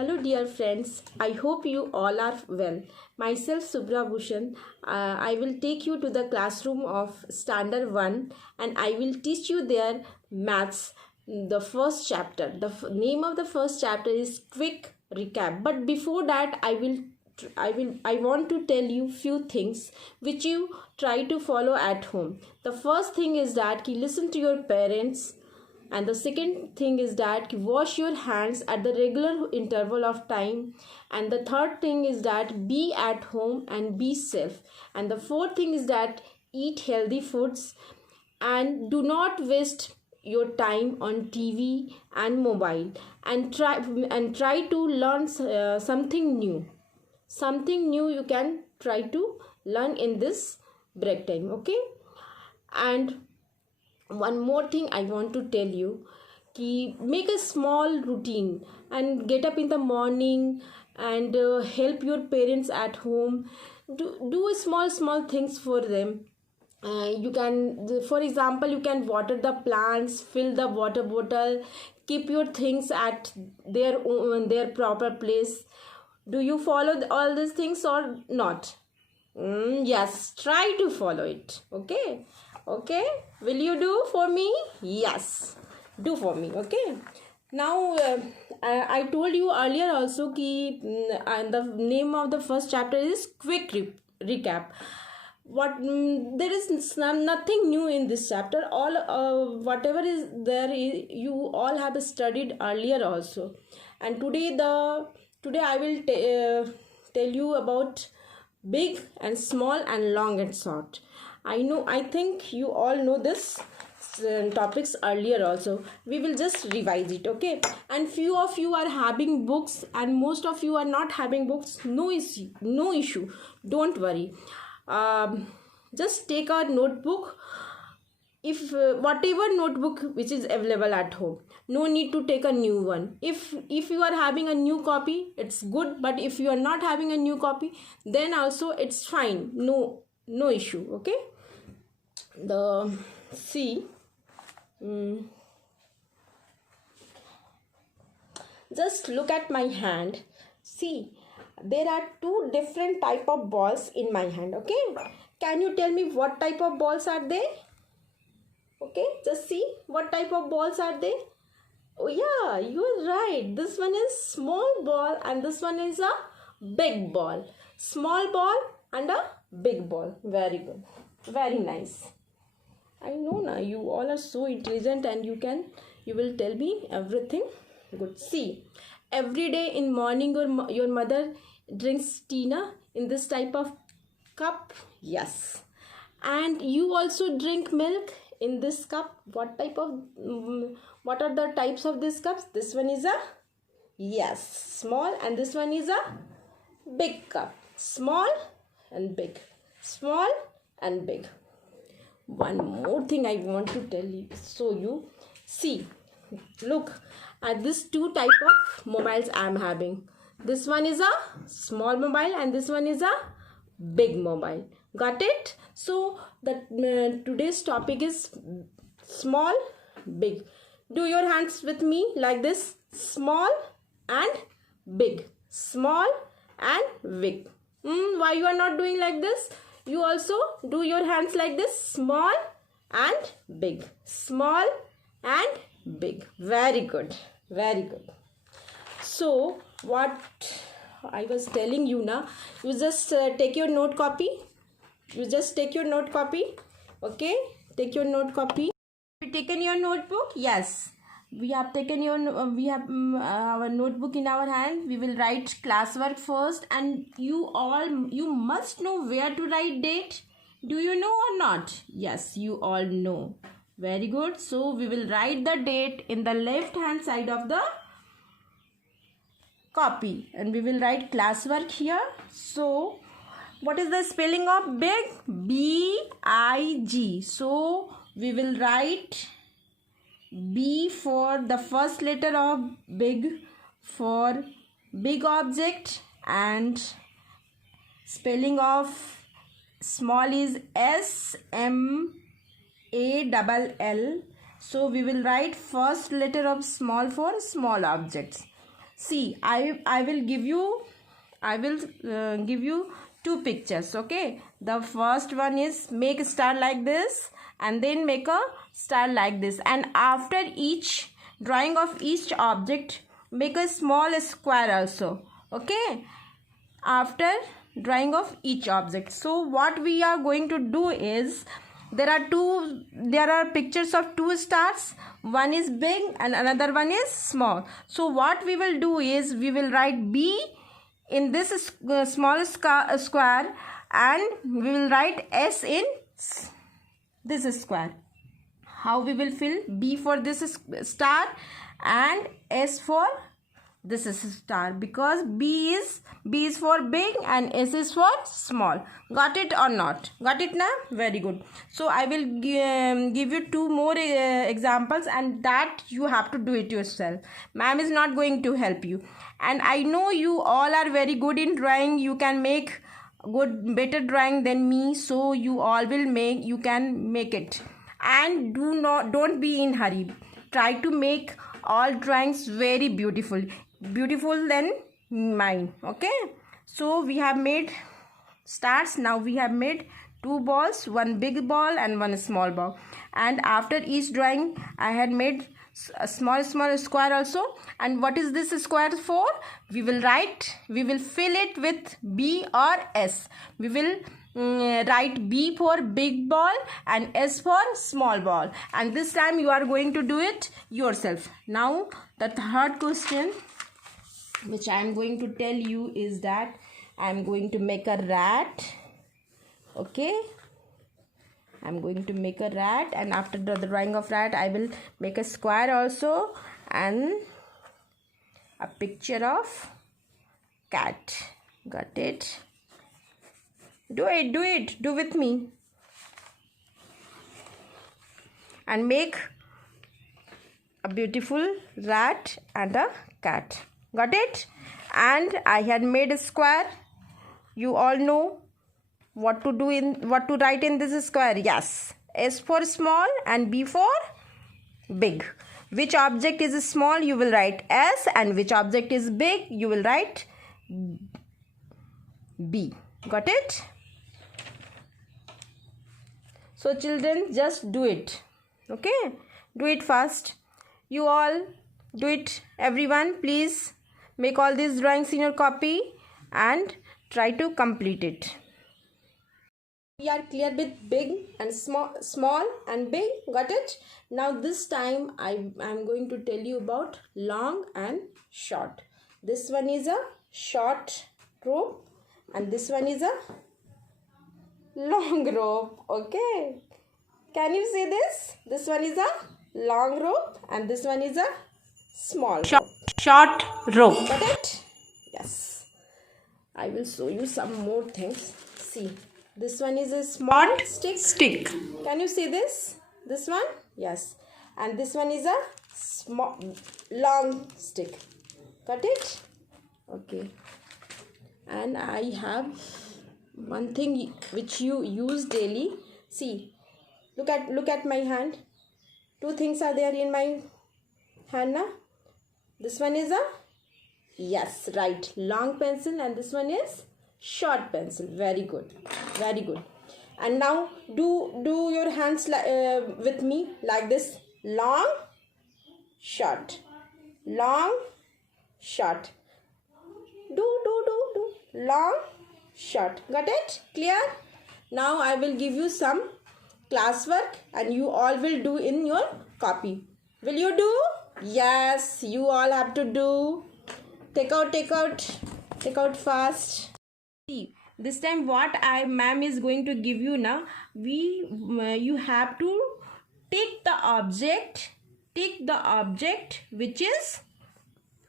Hello dear friends, I hope you all are well. Myself Subra Bhushan, I will take you to the classroom of Standard 1 and I will teach you their maths, the first chapter. The name of the first chapter is Quick Recap. But before that, I want to tell you few things which you try to follow at home. The first thing is that you listen to your parents, and the second thing is that wash your hands at the regular interval of time, and the third thing is that be at home and be safe, and the fourth thing is that eat healthy foods and do not waste your time on TV and mobile, and try to learn something new you can try to learn in this break time. Okay, and one more thing I want to tell you, ki make a small routine and get up in the morning and help your parents at home. Do a small things for them. You can, for example, you can water the plants, fill the water bottle, keep your things at their proper place. Do you follow all these things or not? Yes, try to follow it. Okay, will you do for me? Yes, do for me. Okay, now I told you earlier also ki and the name of the first chapter is Quick Recap. There is nothing new in this chapter. All whatever is there, you all have studied earlier also, and today I will tell you about big and small and long and short. I think you all know this topics earlier also. We will just revise it. Okay, and few of you are having books and most of you are not having books. No issue, don't worry. Just take a notebook, if whatever notebook which is available at home. No need to take a new one. If you are having a new copy, it's good, but if you are not having a new copy, then also it's fine. No issue. Okay, just look at my hand. See, there are two different type of balls in my hand. Okay, can you tell me what type of balls are they? Okay, just see what type of balls are they. Oh yeah, you are right. This one is small ball and this one is a big ball. Small ball and a big ball. Very good. Very nice. I know now you all are so intelligent and you will tell me everything. Good. See, every day in morning your mother drinks tea in this type of cup. Yes. And you also drink milk in this cup. What are the types of this cups? This one is a small, and this one is a big cup. Small and big. Small and big. One more thing I want to show you. See, look at this two type of mobiles I am having. This one is a small mobile and this one is a big mobile. Got it? So today's topic is small, big. Do your hands with me like this. Small and big. Small and big. Why you are not doing like this? You also do your hands like this. Small and big. Small and big. Very good. Very good. So what I was telling you now, you just take your note copy. Okay, take your note copy. You taken your notebook? Yes, we have taken our notebook in our hand. We will write classwork first, and you must know where to write date. Do you know or not? Yes, you all know. Very good. So we will write the date in the left hand side of the copy, and we will write classwork here. So what is the spelling of big? B-I-G. So we will write B for the first letter of big, for big object, and spelling of small is S-M-A-L-L. So we will write first letter of small for small objects. See, I will give you two pictures. Okay, the first one is make a star like this, and then make a star like this, and after each drawing of each object, make a small square also. Okay, after drawing of each object. So what we are going to do is, there are pictures of two stars, one is big and another one is small. So what we will do is, we will write B in this small square, and we will write S in this square. How we will fill? B for this star and S for this is star, because B is for big and S is for small. Got it or not? Got it now? Very good. So I will give you two more examples, and that you have to do it yourself. Ma'am is not going to help you, and I know you all are very good in drawing. You can make better drawing than me, so you all you can make it. And don't be in hurry. Try to make all drawings very beautiful than mine. Okay, so we have made stars. Now we have made two balls, one big ball and one small ball, and after each drawing I had made a small square also. And what is this square for? We will fill it with B or S. We will write B for big ball and S for small ball, and this time you are going to do it yourself. Now the third question which I am going to tell you is that I am going to make a rat. Okay, I am going to make a rat, and after the drawing of rat I will make a square also and a picture of cat. Got it? Do with me, and make a beautiful rat and a cat. Got it? And I had made a square. You all know what to write in this square. Yes, S for small and B for big. Which object is small, you will write S, and which object is big, you will write B. Got it? So children, just do it. Okay, do it fast. You all do it. Everyone, please make all these drawings in your copy and try to complete it. We are clear with big and small and big. Got it? Now this time I am going to tell you about long and short. This one is a short rope and this one is a long rope. Okay, can you see this? This one is a long rope and this one is a small short rope. Got it? Yes. I will show you some more things. See, this one is a small stick. Can you see this? This one? Yes. And this one is a small long stick. Got it? Okay. And I have one thing which you use daily. See, look at my hand. Two things are there in my hand now. This one is a, yes, right, long pencil, and this one is short pencil. Very good, very good. And now do your hands with me like this. Long, short, long, short. Do long, short. Got it? Clear? Now I will give you some classwork and you all will do in your copy. Will you do? Yes, you all have to do. Take out fast. See, this time what ma'am is going to give you now, you have to take the object which is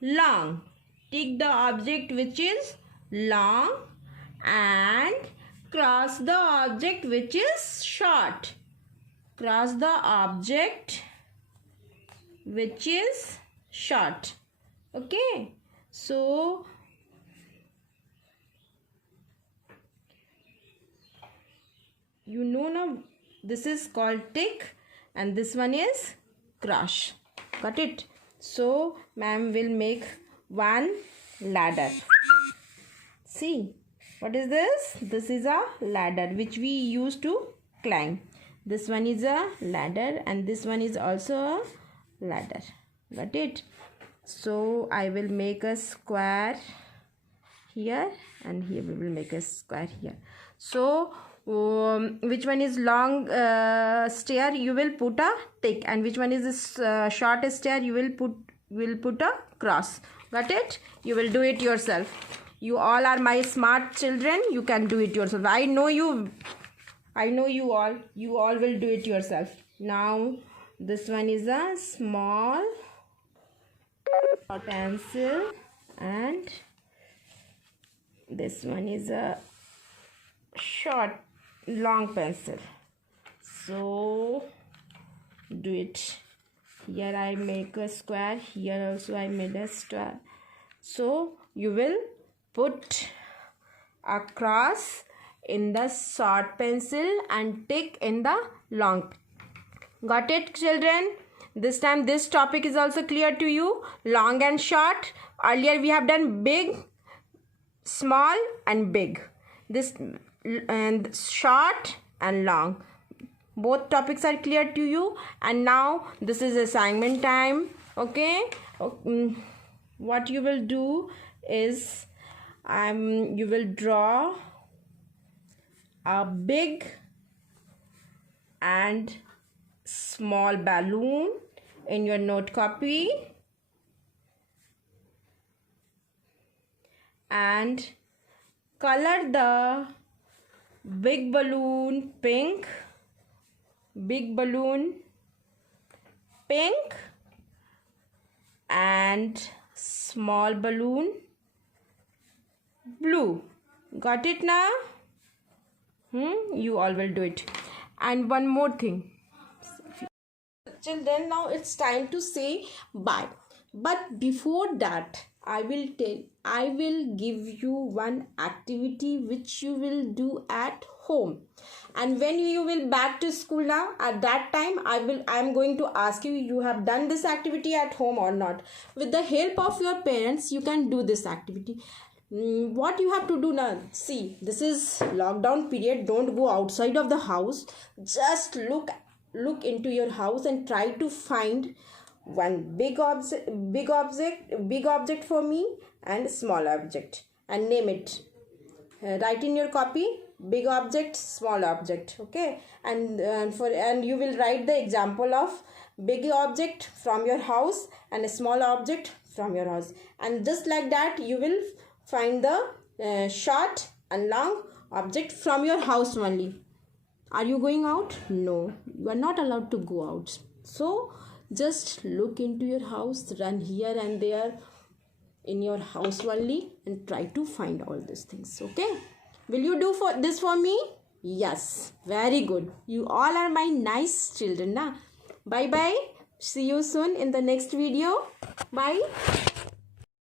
long. Take the object which is long and cross the object which is short. Cross the object which is short. Okay, so you know now, this is called tick and this one is cross. Got it? So ma'am will make one ladder. See, what is this? This is a ladder which we use to climb. This one is a ladder and this one is also a ladder. Got it? So I will make a square here and here we will make a square here. So which one is long stair, you will put a tick, and which one is this short stair, you will put a cross. Got it? You will do it yourself. You all are my smart children. You can do it yourself. I know you all. You all will do it yourself. Now this one is a small pencil and this one is a long pencil. So do it. Here I make a square, here also I made a square. So you will put a cross in the short pencil and tick in the long. Got it, children? This time this topic is also clear to you. Long and short. Earlier we have done big, small and big. This and short and long. Both topics are clear to you. And now this is assignment time. Okay. What you will do is you will draw a big and small balloon in your note copy and color the big balloon pink, and small balloon blue. Got it now? You all will do it. And one more thing. Children, now it's time to say bye. But before that, I will give you one activity which you will do at home. And when you will back to school now, at that time I am going to ask you have done this activity at home or not. With the help of your parents, you can do this activity. What you have to do now, see, this is lockdown period. Don't go outside of the house. Just look into your house and try to find one big object for me and small object and name it. Write in your copy big object, small object. Okay, and you will write the example of big object from your house and a small object from your house, and just like that you will find the short and long object from your house only. Are you going out? No, you are not allowed to go out. So just look into your house, run here and there in your house only and try to find all these things. Okay, will you do this for me? Yes, very good. You all are my nice children. Bye bye. See you soon in the next video. Bye.